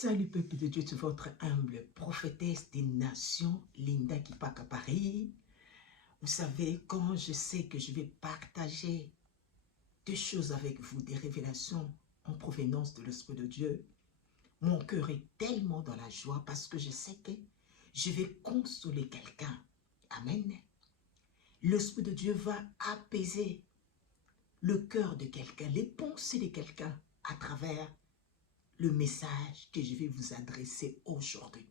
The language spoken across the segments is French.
Salut peuple de Dieu, c'est votre humble prophétesse des nations, Linda Kipaka Paris. Vous savez, quand je sais que je vais partager des choses avec vous, des révélations en provenance de l'Esprit de Dieu, mon cœur est tellement dans la joie parce que je sais que je vais consoler quelqu'un. Amen. L'Esprit de Dieu va apaiser le cœur de quelqu'un, les pensées de quelqu'un à travers le message que je vais vous adresser aujourd'hui.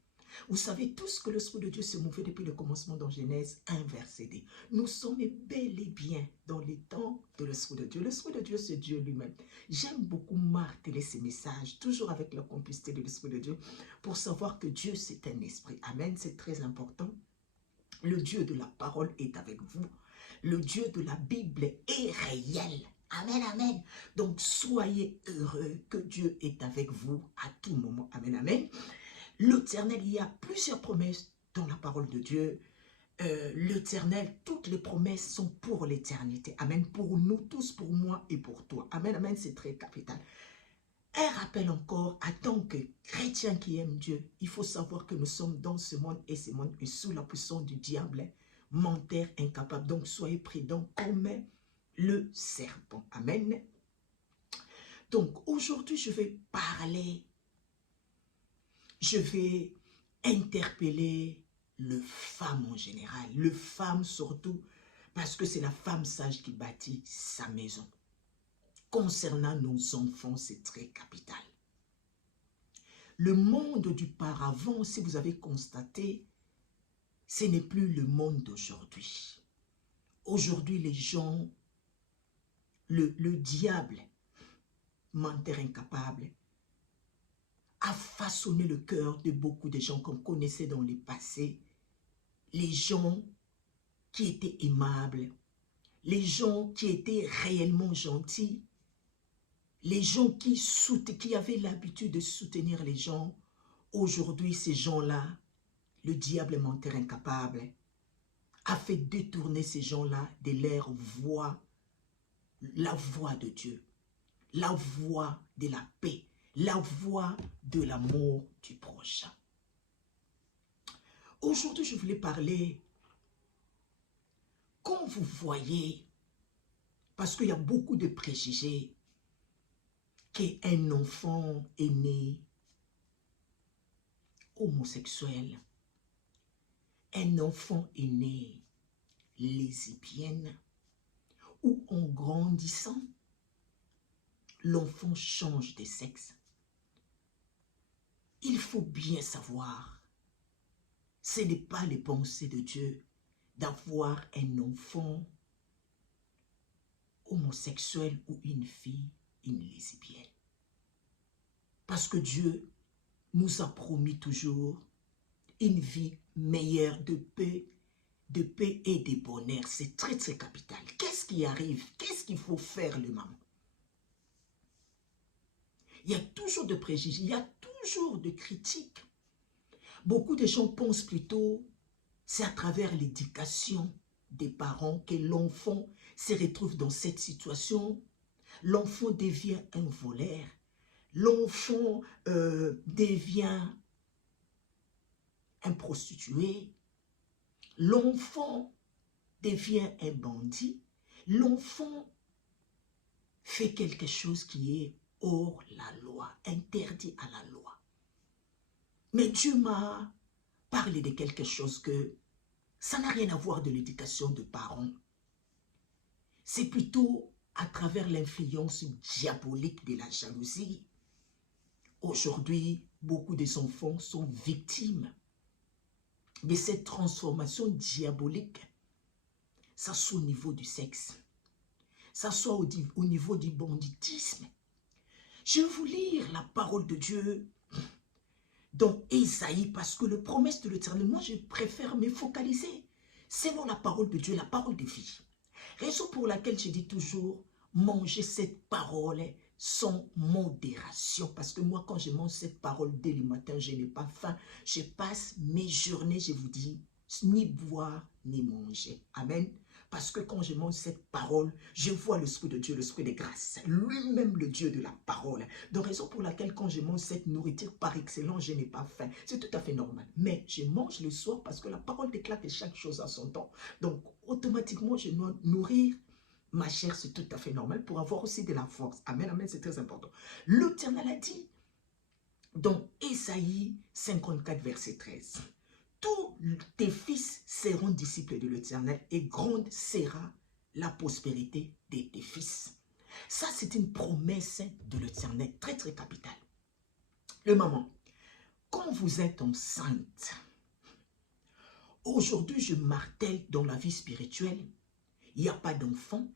Vous savez tous que l'Esprit de Dieu se mouvait depuis le commencement dans Genèse 1, verset 2. Nous sommes bel et bien dans les temps de l'Esprit de Dieu. L'Esprit de Dieu, c'est Dieu lui-même. J'aime beaucoup marteler ces messages, toujours avec la complicité de l'Esprit de Dieu, pour savoir que Dieu, c'est un esprit. Amen, c'est très important. Le Dieu de la parole est avec vous. Le Dieu de la Bible est réel. Amen, amen. Donc, soyez heureux que Dieu est avec vous à tout moment. Amen, amen. L'Éternel, il y a plusieurs promesses dans la parole de Dieu. L'Éternel, toutes les promesses sont pour l'éternité. Amen. Pour nous tous, pour moi et pour toi. Amen, amen. C'est très capital. Un rappel encore, en tant que chrétien qui aime Dieu, il faut savoir que nous sommes dans ce monde et ce monde est sous la puissance du diable, menteur, incapable. Donc, soyez prudents comme le serpent. Amen. Donc, aujourd'hui, je vais parler, je vais interpeller le femme en général, le femme surtout, parce que c'est la femme sage qui bâtit sa maison. Concernant nos enfants, c'est très capital. Le monde du paravent, si vous avez constaté, ce n'est plus le monde d'aujourd'hui. Aujourd'hui, les gens, le diable, menteur incapable, a façonné le cœur de beaucoup de gens qu'on connaissait dans le passé. Les gens qui étaient aimables, les gens qui étaient réellement gentils, les gens qui avaient l'habitude de soutenir les gens. Aujourd'hui, ces gens-là, le diable menteur incapable, a fait détourner ces gens-là de leur voie, la voie de Dieu, la voie de la paix, la voie de l'amour du prochain. Aujourd'hui, je voulais parler, quand vous voyez, parce qu'il y a beaucoup de préjugés, qu'un enfant est né homosexuel, un enfant est né lesbienne, ou en grandissant, l'enfant change de sexe. Il faut bien savoir, ce n'est pas les pensées de Dieu d'avoir un enfant homosexuel ou une fille, une lesbienne. Parce que Dieu nous a promis toujours une vie meilleure de paix et de bonheur. C'est très très capital. Qu'est-ce qui arrive? Qu'est-ce qu'il faut faire le maman? Il y a toujours de préjugés, il y a toujours de critiques. Beaucoup de gens pensent plutôt, c'est à travers l'éducation des parents que l'enfant se retrouve dans cette situation. L'enfant devient un voleur. L'enfant devient un prostitué. L'enfant devient un bandit. L'enfant fait quelque chose qui est hors la loi, interdit à la loi. Mais Dieu m'a parlé de quelque chose que ça n'a rien à voir de l'éducation de parents. C'est plutôt à travers l'influence diabolique de la jalousie. Aujourd'hui, beaucoup des enfants sont victimes de cette transformation diabolique. Ça soit au niveau du sexe, ça soit au niveau du banditisme. Je vais vous lire la parole de Dieu dans Ésaïe, parce que la promesse de l'Éternel, moi je préfère me focaliser selon la parole de Dieu, la parole de vie. Raison pour laquelle je dis toujours, mangez cette parole sans modération. Parce que moi, quand je mange cette parole dès le matin, je n'ai pas faim. Je passe mes journées, je vous dis, ni boire, ni manger. Amen. Parce que quand je mange cette parole, je vois l'Esprit de Dieu, l'Esprit de grâce. Lui-même le Dieu de la parole. Donc, raison pour laquelle quand je mange cette nourriture par excellence, je n'ai pas faim. C'est tout à fait normal. Mais je mange le soir parce que la parole déclare que chaque chose a son temps. Donc, automatiquement, je dois nourrir ma chair, c'est tout à fait normal pour avoir aussi de la force. Amen, amen, c'est très important. L'Éternel a dit dans Ésaïe 54, verset 13. Tous tes fils seront disciples de l'Éternel et grande sera la prospérité de tes fils. Ça, c'est une promesse de l'Éternel très, très capitale. Le maman, quand vous êtes enceinte, aujourd'hui, je martèle dans la vie spirituelle, il n'y a pas d'enfant,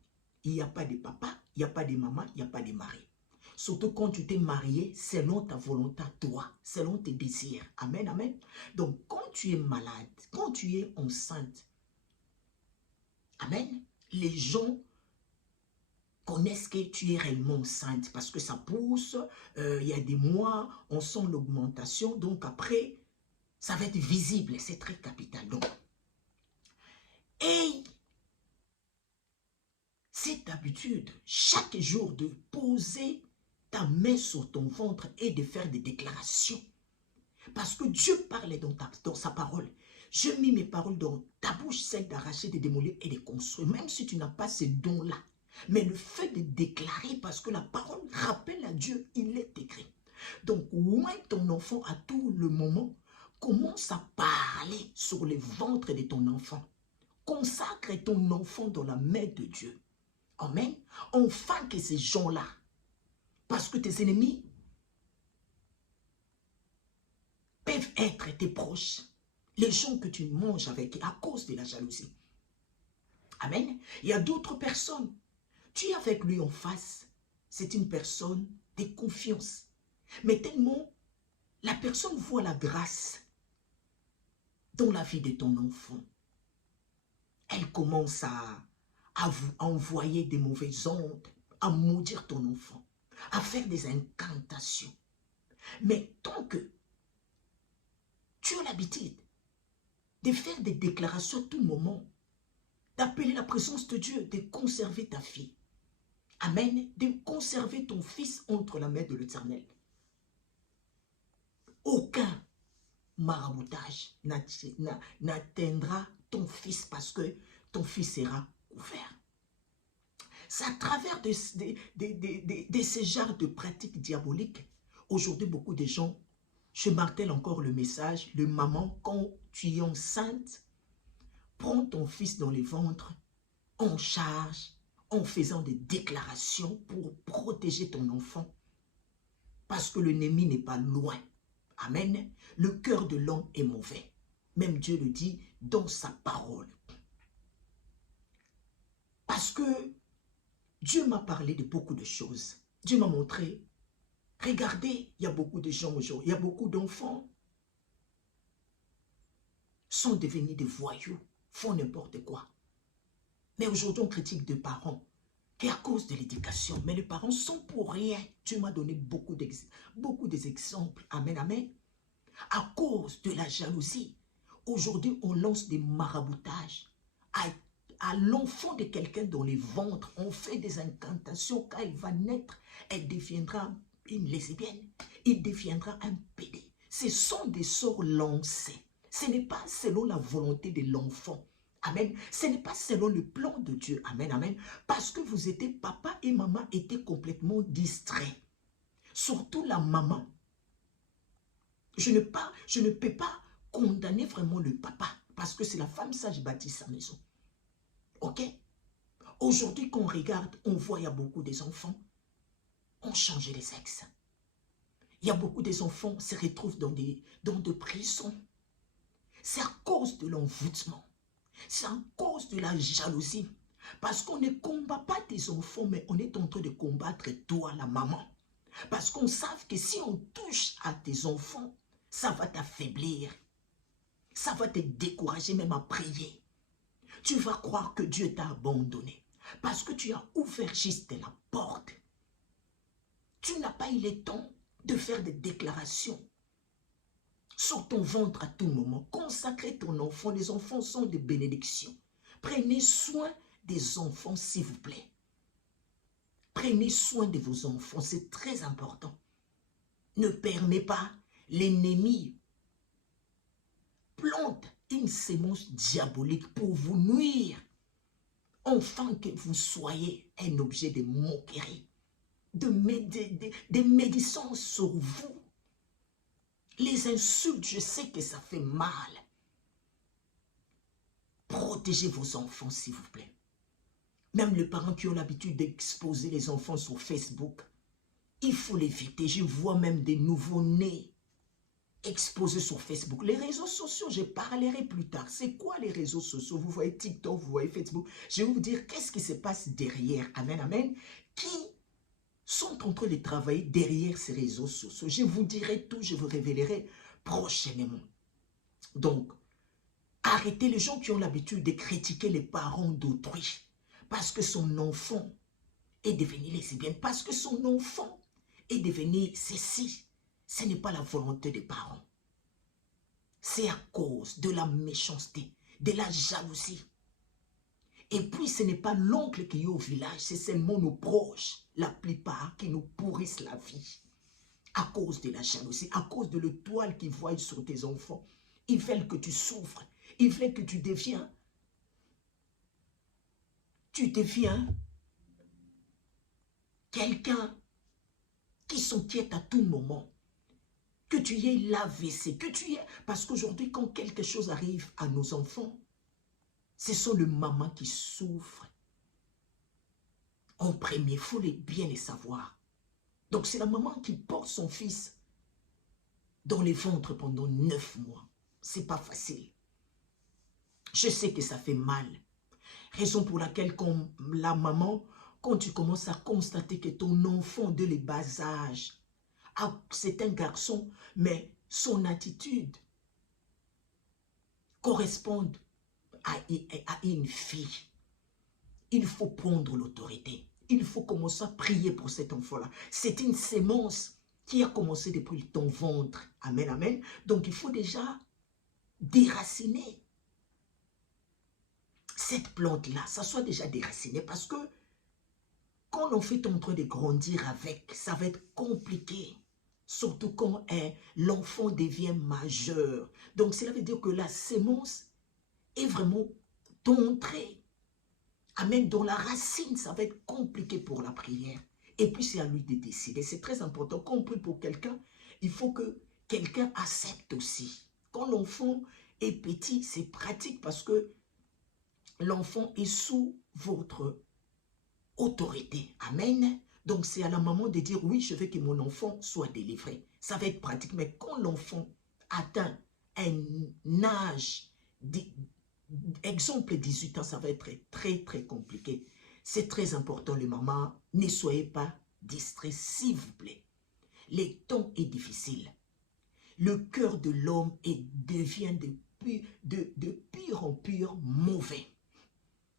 il n'y a pas de papa, il n'y a pas de maman, il n'y a pas de mari. Surtout quand tu t'es marié, selon ta volonté à toi, selon tes désirs. Amen, amen. Donc, quand tu es malade, quand tu es enceinte, amen, les gens connaissent que tu es réellement enceinte parce que ça pousse, il y a des mois, on sent l'augmentation. Donc, après, ça va être visible. C'est très capital. Donc, et cette habitude, chaque jour, de poser ta main sur ton ventre et de faire des déclarations. Parce que Dieu parlait dans sa parole. Je mis mes paroles dans ta bouche, celle d'arracher, de démolir et de construire. Même si tu n'as pas ces dons-là. Mais le fait de déclarer, parce que la parole rappelle à Dieu, il est écrit. Donc, loin ton enfant à tout le moment, commence à parler sur le ventre de ton enfant. Consacre ton enfant dans la main de Dieu. Amen. Enfin que ces gens-là, parce que tes ennemis peuvent être tes proches, les gens que tu manges avec à cause de la jalousie. Amen. Il y a d'autres personnes. Tu es avec lui en face, c'est une personne de confiance. Mais tellement, la personne voit la grâce dans la vie de ton enfant. Elle commence à vous envoyer des mauvaises ondes, à maudire ton enfant, à faire des incantations. Mais tant que tu as l'habitude de faire des déclarations à tout moment, d'appeler la présence de Dieu, de conserver ta fille. Amen. De conserver ton fils entre la main de l'Éternel. Aucun maraboutage n'atteindra ton fils parce que ton fils sera couvert. C'est à travers de ces genres de pratiques diaboliques. Aujourd'hui, beaucoup de gens, je martèle encore le message, le maman, quand tu es enceinte, prends ton fils dans les ventres, en charge, en faisant des déclarations pour protéger ton enfant. Parce que l'ennemi n'est pas loin. Amen. Le cœur de l'homme est mauvais. Même Dieu le dit dans sa parole. Parce que Dieu m'a parlé de beaucoup de choses. Dieu m'a montré, regardez, il y a beaucoup de gens aujourd'hui, il y a beaucoup d'enfants sont devenus des voyous, font n'importe quoi. Mais aujourd'hui, on critique des parents qui à cause de l'éducation. Mais les parents sont pour rien. Dieu m'a donné beaucoup d'exemples. Amen, amen. À cause de la jalousie, aujourd'hui, on lance des maraboutages à l'enfant de quelqu'un dans les ventres. On fait des incantations. Quand il va naître, elle deviendra une lesbienne. Il deviendra un pédé. Ce sont des sorts lancés. Ce n'est pas selon la volonté de l'enfant. Amen. Ce n'est pas selon le plan de Dieu. Amen, amen. Parce que vous étiez, papa et maman étaient complètement distraits. Surtout la maman. Je ne peux pas condamner vraiment le papa. Parce que c'est la femme sage bâtit sa maison. Ok? Aujourd'hui, quand on regarde, on voit il y a beaucoup des enfants ont changé les sexes. Il y a beaucoup des enfants qui se retrouvent dans des prisons. C'est à cause de l'envoûtement. C'est à cause de la jalousie. Parce qu'on ne combat pas tes enfants, mais on est en train de combattre toi, la maman. Parce qu'on sait que si on touche à tes enfants, ça va t'affaiblir. Ça va te décourager même à prier. Tu vas croire que Dieu t'a abandonné. Parce que tu as ouvert juste la porte. Tu n'as pas eu le temps de faire des déclarations sur ton ventre à tout moment. Consacrer ton enfant. Les enfants sont des bénédictions. Prenez soin des enfants, s'il vous plaît. Prenez soin de vos enfants, c'est très important. Ne permettez pas l'ennemi plante une sémence diabolique pour vous nuire. Enfin que vous soyez un objet de moquerie, de médisance sur vous. Les insultes, je sais que ça fait mal. Protégez vos enfants, s'il vous plaît. Même les parents qui ont l'habitude d'exposer les enfants sur Facebook, il faut l'éviter. Je vois même des nouveaux-nés exposés sur Facebook. Les réseaux sociaux, je parlerai plus tard. C'est quoi les réseaux sociaux? Vous voyez TikTok, vous voyez Facebook. Je vais vous dire qu'est-ce qui se passe derrière. Amen, amen. Qui sont en train de travailler derrière ces réseaux sociaux. Je vous dirai tout, je vous révélerai prochainement. Donc, arrêtez les gens qui ont l'habitude de critiquer les parents d'autrui. Parce que son enfant est devenu lesbienne. Parce que son enfant est devenu ceci. Ce n'est pas la volonté des parents. C'est à cause de la méchanceté, de la jalousie. Et puis, ce n'est pas l'oncle qui est au village, c'est seulement nos proches, la plupart, qui nous pourrissent la vie. À cause de la jalousie, à cause de l'étoile qu'ils voient sur tes enfants. Ils veulent que tu souffres. Ils veulent que tu deviens quelqu'un qui s'inquiète à tout moment. Que tu aies l'AVC, que tu aies... Parce qu'aujourd'hui, quand quelque chose arrive à nos enfants, ce sont les mamans qui souffrent. En premier, il faut bien les savoir. Donc c'est la maman qui porte son fils dans les ventres pendant 9 mois. C'est pas facile. Je sais que ça fait mal. Raison pour laquelle quand la maman, quand tu commences à constater que ton enfant de les bas âge, c'est un garçon, mais son attitude correspond à une fille, il faut prendre l'autorité. Il faut commencer à prier pour cet enfant-là. C'est une sémence qui a commencé depuis ton ventre. Amen, amen. Donc, il faut déjà déraciner cette plante-là. Ça soit déjà déraciné parce que quand l'enfant est en train de grandir avec, ça va être compliqué. Surtout quand l'enfant devient majeur. Donc, cela veut dire que la sémence est vraiment d'entrée. Amen, dans la racine, ça va être compliqué pour la prière. Et puis, c'est à lui de décider. C'est très important. Quand on prie pour quelqu'un, il faut que quelqu'un accepte aussi. Quand l'enfant est petit, c'est pratique parce que l'enfant est sous votre autorité. Amen. Donc, c'est à la maman de dire, oui, je veux que mon enfant soit délivré. Ça va être pratique. Mais quand l'enfant atteint un âge exemple 18 ans, ça va être très, très compliqué. C'est très important, les mamans. Ne soyez pas distraits, s'il vous plaît. Le temps est difficile. Le cœur de l'homme devient de pire en pire mauvais.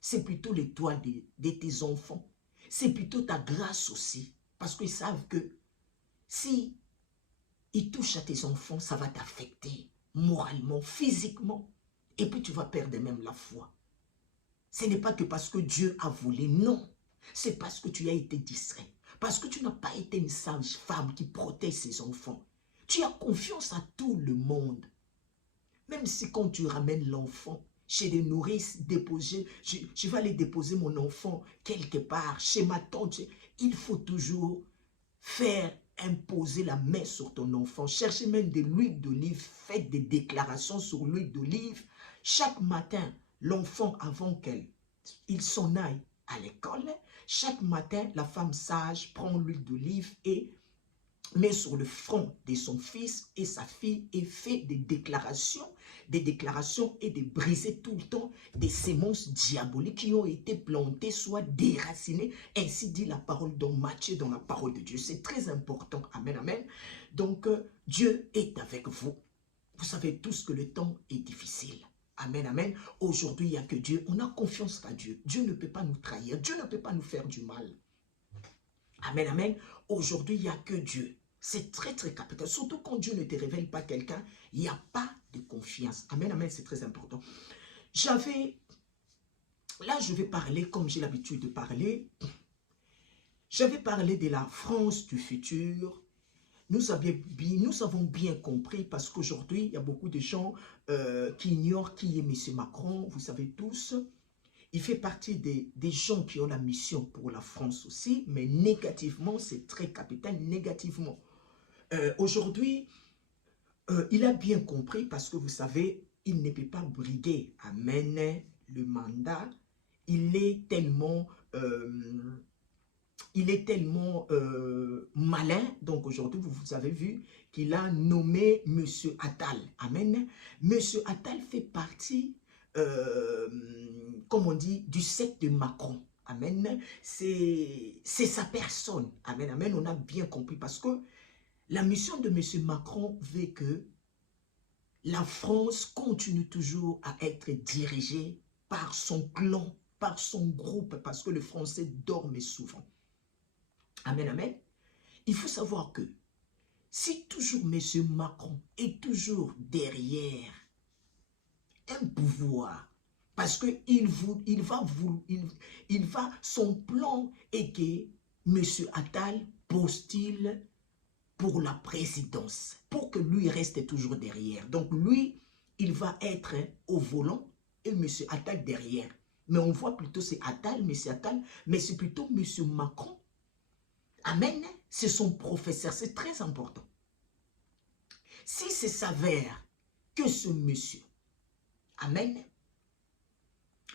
C'est plutôt l'étoile de tes enfants. C'est plutôt ta grâce aussi. Parce qu'ils savent que si ils touchent à tes enfants, ça va t'affecter moralement, physiquement. Et puis tu vas perdre même la foi. Ce n'est pas que parce que Dieu a voulu, non. C'est parce que tu as été distrait. Parce que tu n'as pas été une sage femme qui protège ses enfants. Tu as confiance à tout le monde. Même si quand tu ramènes l'enfant chez les nourrices, je vais aller déposer mon enfant quelque part, chez ma tante. Il faut toujours faire imposer la main sur ton enfant. Cherchez même de l'huile d'olive. Faites des déclarations sur l'huile d'olive. Chaque matin, l'enfant, avant qu'il s'en aille à l'école, chaque matin, la femme sage prend l'huile d'olive et met sur le front de son fils et sa fille et fait des déclarations et de briser tout le temps des semences diaboliques qui ont été plantées, soit déracinées. Ainsi dit la parole dans Matthieu, dans la parole de Dieu. C'est très important. Amen, amen. Donc, Dieu est avec vous. Vous savez tous que le temps est difficile. Amen, amen. Aujourd'hui, il n'y a que Dieu. On a confiance à Dieu. Dieu ne peut pas nous trahir. Dieu ne peut pas nous faire du mal. Amen, amen. Aujourd'hui, il n'y a que Dieu. C'est très, très capital. Surtout quand Dieu ne te révèle pas quelqu'un, il n'y a pas de confiance. Amen, amen, c'est très important. J'avais Là, je vais parler comme j'ai l'habitude de parler. Je vais parler de la France du futur. Nous avons bien compris parce qu'aujourd'hui, il y a beaucoup de gens qui ignorent qui est M. Macron. Vous savez tous, il fait partie des gens qui ont la mission pour la France aussi, mais négativement, c'est très capital, négativement. Aujourd'hui, il a bien compris parce que vous savez, il ne peut pas briguer, amen, le mandat. Il est tellement malin. Donc aujourd'hui, vous avez vu qu'il a nommé M. Attal. Amen. M. Attal fait partie, comme on dit, du secte de Macron. Amen. C'est sa personne. Amen. Amen. On a bien compris parce que la mission de M. Macron veut que la France continue toujours à être dirigée par son clan, par son groupe, parce que le Français dorment souvent. Amen, amen. Il faut savoir que si toujours M. Macron est toujours derrière un pouvoir, parce que son plan est que M. Attal postule pour la présidence, pour que lui reste toujours derrière. Donc lui, il va être au volant et M. Attal derrière. Mais on voit plutôt c'est Attal, M. Attal, mais c'est plutôt M. Macron. Amen, c'est son professeur, c'est très important. Si c'est s'avère que ce monsieur, amen,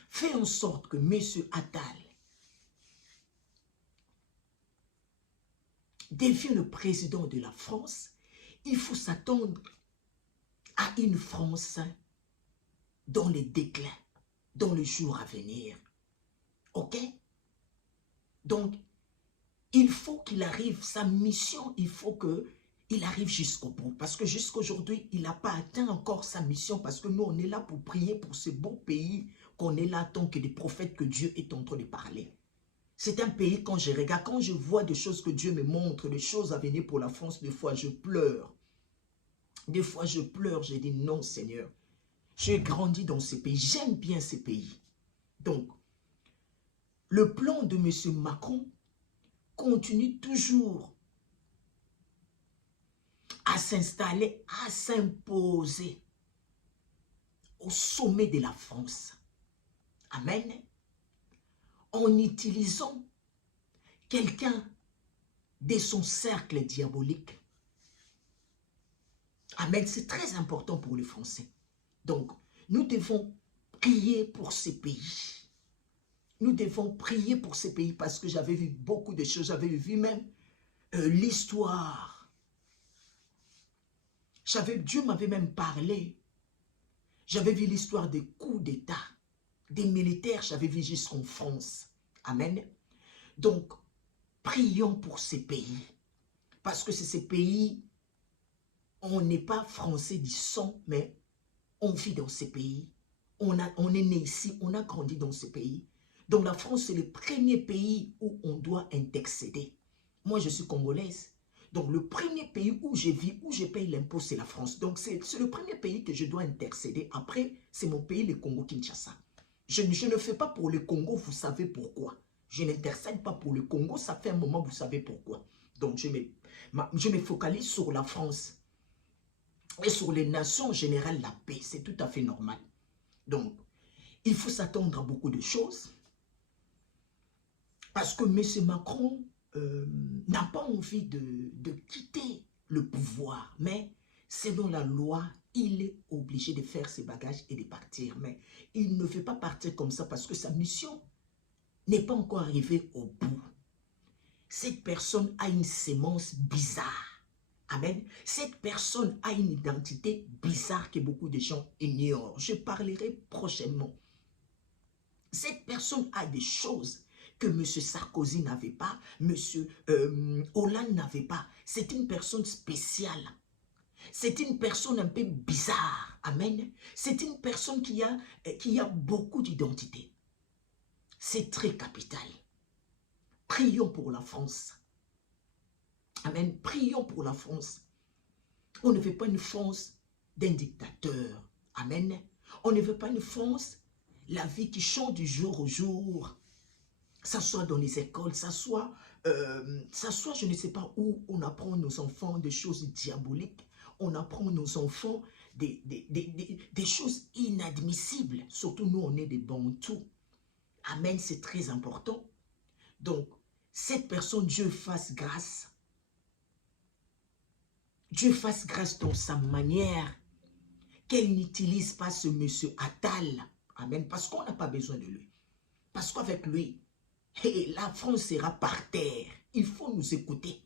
fait en sorte que M. Attal devient le président de la France, il faut s'attendre à une France dans le déclin, dans les jours à venir. Ok? Donc, il faut qu'il arrive, sa mission, il faut qu'il arrive jusqu'au bout. Parce que jusqu'à aujourd'hui, il n'a pas atteint encore sa mission parce que nous, on est là pour prier pour ce beau pays qu'on est là tant que des prophètes que Dieu est en train de parler. C'est un pays, quand je regarde, quand je vois des choses que Dieu me montre, des choses à venir pour la France, des fois je pleure. Des fois je pleure, je dis non Seigneur. J'ai grandi dans ce pays, j'aime bien ce pays. Donc, le plan de M. Macron continue toujours à s'installer, à s'imposer au sommet de la France. Amen. En utilisant quelqu'un de son cercle diabolique. Amen. C'est très important pour les Français. Donc, nous devons prier pour ces pays. Nous devons prier pour ces pays parce que j'avais vu beaucoup de choses. J'avais vu même l'histoire. Dieu m'avait même parlé. J'avais vu l'histoire des coups d'État, des militaires, j'avais vu jusqu'en France. Amen. Donc, prions pour ces pays. Parce que c'est ces pays, on n'est pas français du sang, mais on vit dans ces pays. On est né ici, on a grandi dans ces pays. Donc la France, c'est le premier pays où on doit intercéder. Moi, je suis congolaise. Donc le premier pays où je vis, où je paye l'impôt, c'est la France. Donc c'est le premier pays que je dois intercéder. Après, c'est mon pays, le Congo-Kinshasa. Je ne fais pas pour le Congo, vous savez pourquoi. Je n'intercède pas pour le Congo, ça fait un moment, vous savez pourquoi. Donc je me focalise sur la France. Et sur les nations en général, la paix, c'est tout à fait normal. Donc, il faut s'attendre à beaucoup de choses. Parce que M. Macron n'a pas envie de quitter le pouvoir. Mais selon la loi, il est obligé de faire ses bagages et de partir. Mais il ne veut pas partir comme ça parce que sa mission n'est pas encore arrivée au bout. Cette personne a une sémence bizarre. Amen. Cette personne a une identité bizarre que beaucoup de gens ignorent. Je parlerai prochainement. Cette personne a des choses que M. Sarkozy n'avait pas, M. Hollande n'avait pas. C'est une personne spéciale. C'est une personne un peu bizarre. Amen. C'est une personne qui a beaucoup d'identité. C'est très capital. Prions pour la France. Amen. Prions pour la France. On ne veut pas une France d'un dictateur. Amen. On ne veut pas une France la vie qui change du jour au jour, ça soit dans les écoles, ça soit, je ne sais pas où, on apprend nos enfants des choses diaboliques, on apprend nos enfants des choses inadmissibles, surtout nous, on est des bantous. Amen, c'est très important. Donc, cette personne, Dieu fasse grâce. Dieu fasse grâce dans sa manière, qu'elle n'utilise pas ce monsieur Attal. Amen, parce qu'on n'a pas besoin de lui. Parce qu'avec lui, la France sera par terre. Il faut nous écouter.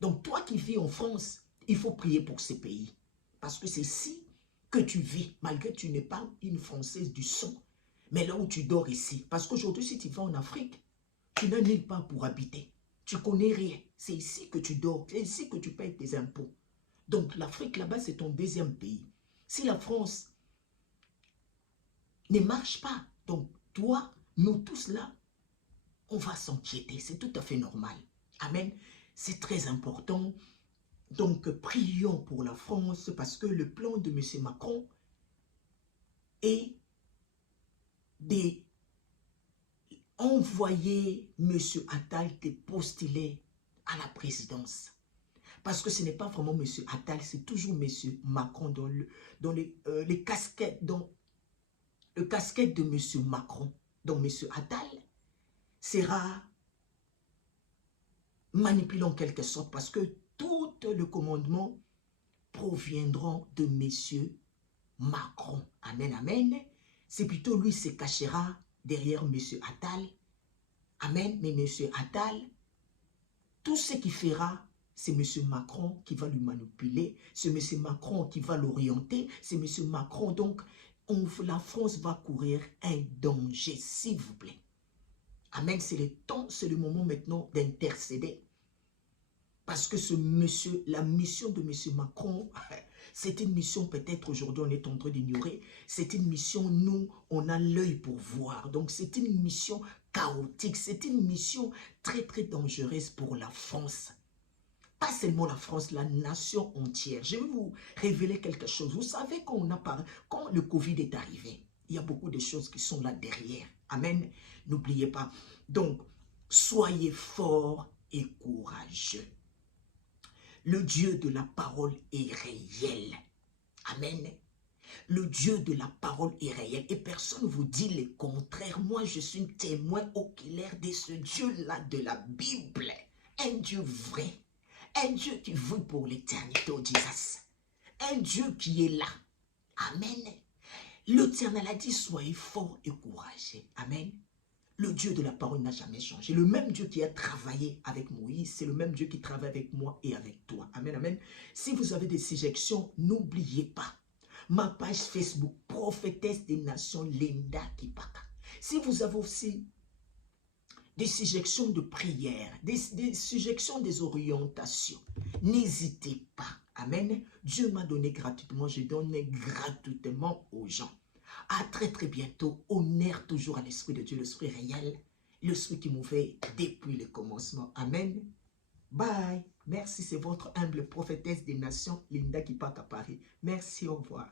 Donc, toi qui vis en France, il faut prier pour ce pays. Parce que c'est ici que tu vis, malgré que tu n'es pas une Française du sang. Mais là où tu dors ici. Parce qu'aujourd'hui, si tu vas en Afrique, tu n'as nulle part pour habiter. Tu ne connais rien. C'est ici que tu dors. C'est ici que tu payes tes impôts. Donc, l'Afrique, là-bas, c'est ton deuxième pays. Si la France ne marche pas, donc toi, nous tous là, on va s'inquiéter. C'est tout à fait normal. Amen. C'est très important. Donc, prions pour la France parce que le plan de M. Macron est d'envoyer M. Attal de postuler à la présidence. Parce que ce n'est pas vraiment M. Attal, c'est toujours M. Macron dans les casquettes, dans le casquette de M. Macron. Donc, M. Attal sera manipulé en quelque sorte parce que tout le commandement proviendront de M. Macron. Amen, amen. C'est plutôt lui qui se cachera derrière M. Attal. Amen. Mais M. Attal, tout ce qu'il fera, c'est M. Macron qui va lui manipuler. C'est M. Macron qui va l'orienter. C'est M. Macron. Donc, la France va courir un danger, s'il vous plaît. Amen. C'est le temps, c'est le moment maintenant d'intercéder. Parce que ce monsieur, la mission de M. Macron, c'est une mission peut-être aujourd'hui on est en train d'ignorer. C'est une mission, nous, on a l'œil pour voir. Donc c'est une mission chaotique. C'est une mission très très dangereuse pour la France. Pas seulement la France, la nation entière. Je vais vous révéler quelque chose. Vous savez quand le Covid est arrivé, il y a beaucoup de choses qui sont là derrière. Amen. N'oubliez pas. Donc, soyez forts et courageux. Le Dieu de la parole est réel. Amen. Le Dieu de la parole est réel. Et personne ne vous dit le contraire. Moi, je suis un témoin oculaire de ce Dieu-là de la Bible. Un Dieu vrai. Un Dieu qui vit pour l'éternité, oh Jesus. Un Dieu qui est là. Amen. L'Éternel a dit, soyez forts et courageux. Amen. Le Dieu de la parole n'a jamais changé. Le même Dieu qui a travaillé avec Moïse, c'est le même Dieu qui travaille avec moi et avec toi. Amen, amen. Si vous avez des suggestions, n'oubliez pas. Ma page Facebook, Prophétesse des Nations, Linda Kipaka. Si vous avez aussi des suggestions de prière, des suggestions des orientations, n'hésitez pas. Amen. Dieu m'a donné gratuitement, je donne gratuitement aux gens. À très très bientôt. Honneur toujours à l'Esprit de Dieu, l'Esprit réel, l'Esprit qui mouvait depuis le commencement. Amen. Bye. Merci, c'est votre humble prophétesse des nations, Linda Kipaka Paris. Merci, au revoir.